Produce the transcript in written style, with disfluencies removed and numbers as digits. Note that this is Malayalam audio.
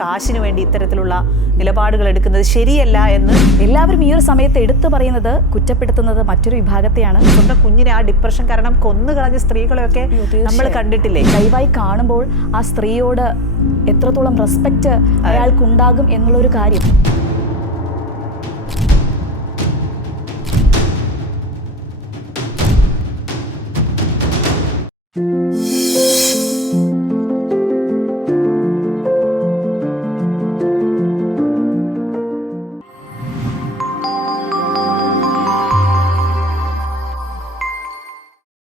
കാശിന് വേണ്ടി ഇത്തരത്തിലുള്ള നിലപാടുകൾ എടുക്കുന്നത് ശരിയല്ല എന്ന് എല്ലാവരും ഈ ഒരു സമയത്ത് എടുത്തു പറയുന്നത്, കുറ്റപ്പെടുത്തുന്നത് മറ്റൊരു വിഭാഗത്തെയാണ്. സ്വന്തം കുഞ്ഞിനെ ആ ഡിപ്രഷൻ കാരണം കൊന്നുകളഞ്ഞ സ്ത്രീകളെയൊക്കെ നമ്മൾ കണ്ടിട്ടില്ലേ? ലൈവായി കാണുമ്പോൾ ആ സ്ത്രീയോട് എത്രത്തോളം റെസ്പെക്റ്റ് അയാൾക്കുണ്ടാകും എന്നുള്ളൊരു കാര്യം